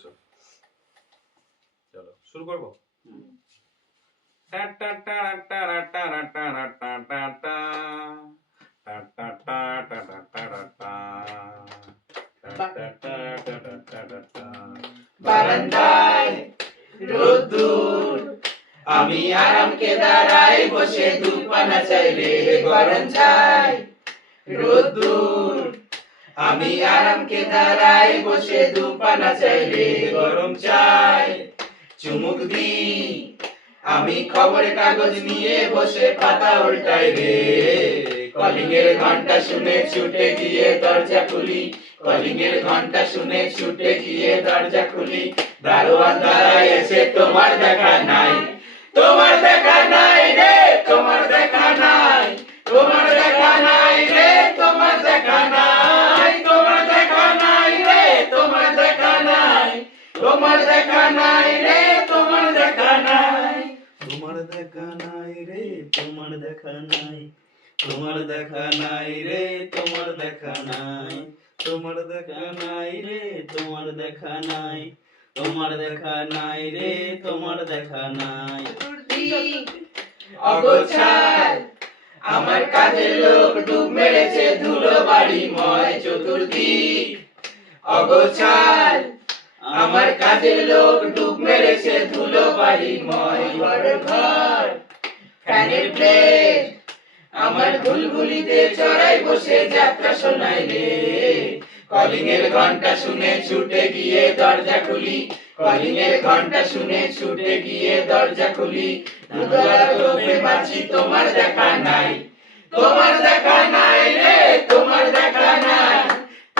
এসো চলো শুরু করবো বারান্দায় রোদ্দুর আমি আরামকে দাঁড়াই বসে দুপানা চাইলে গরম চাই রোদ্দুর আমি আরামকে দাঁড়াই বসে দুপানা চাইলে গরম চাই চুমুক দি আমি খবরের কাগজ নিয়ে বসে পাতা উল্টাই রে কলিং এর ঘন্টা শুনে ছুটে গিয়ে দরজা খুলি কলিং এর ঘন্টা শুনে ছুটে গিয়ে দরজা খুলি দারোয়ান দাঁড়ায় এসে তোমার দেখা নাই তোমার দেখা নাই রে তোমার দেখা নাই তোমার দেখা নাই রে তোমার দেখা নাই তোমার দেখা নাই রে তোমার দেখা নাই তোমার দেখা নাই রে তোমার দেখা নাই তোমার দেখা নাই রে তোমার দেখা নাই তোমার দেখা নাই রে তোমার দেখা নাই তোমার দেখা নাই রে তোমার দেখা নাই তোমার দেখা নাই রে তোমার দেখা নাই অগোছাল আমার কাজের লোক ডুব মেরেছে ধুলো বাড়ি ময় চতুর্দিক অগোছাল আমার কাজের লোক ডুব মেরেছে ধুলো বাড়ি ময় ঘর ফ্যানের প্লেট আমার ঘুলঘুলিতে চড়াই বসে যাত্রা শোনাই রে কলিং এর ঘন্টা শুনে ছুটে গিয়ে দরজা খুলি কলিং এর ঘন্টা শুনে ছুটে গিয়ে দরজা খুলি দুদলা লোভে বাঁচি তোমার দেখা নাই তোমার দেখা নাই রে তোমার দেখা নাই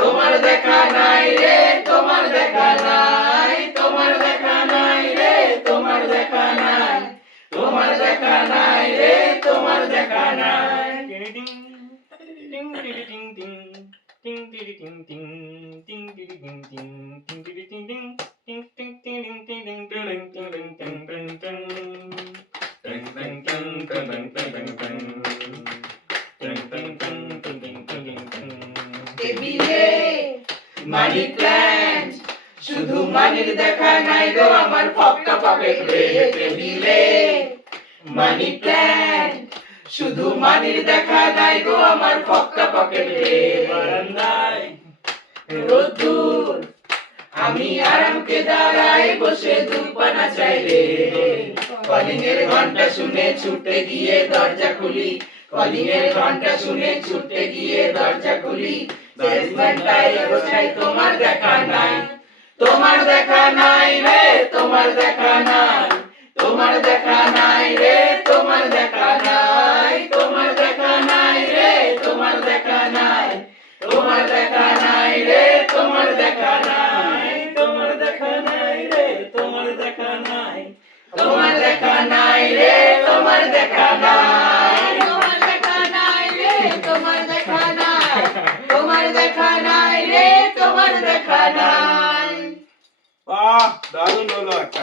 তোমার দেখা নাই রে তোমার দেখা নাই তোমার দেখা নাই রে তোমার দেখা নাই তোমার দেখা নাই রে তোমার দেখা নাই টেবিলে মানি প্ল্যান্ট শুধু মানির দেখা নাই গো আমার ফক্কা পকেট রে টেবিলে মানি প্ল্যান্ট শুধু মানির দেখা নাই গো আমার ফক্কা পকেট রে বারান্দায় রোদ্দুর আমি আরামকে দাঁড়াই বসে দুপানা চাই রে কলিং এর ঘন্টা শুনে ছুটে গিয়ে দরজা খুলি কলিং এর ঘন্টা শুনে ছুটে গিয়ে দরজা খুলি সেলসম্যানটাই গোছাই তোমার দেখা নাই তোমার দেখা নাই রে তোমার দেখা নাই তোমার দেখা নাই রে তোমার দেখা নাই তোমার দেখা নাই রে তোমার দেখা নাই তোমার দেখা নাই রে তোমার দেখা নাই তোমার দেখা নাই রে তোমার দেখা নাই তোমার দেখা নাই রে তোমার দেখা নাই তোমার দেখা নাই রে তোমার দেখা নাই তোমার দেখা নাই রে তোমার দেখা নাই বাহ দারুণ হলো একটা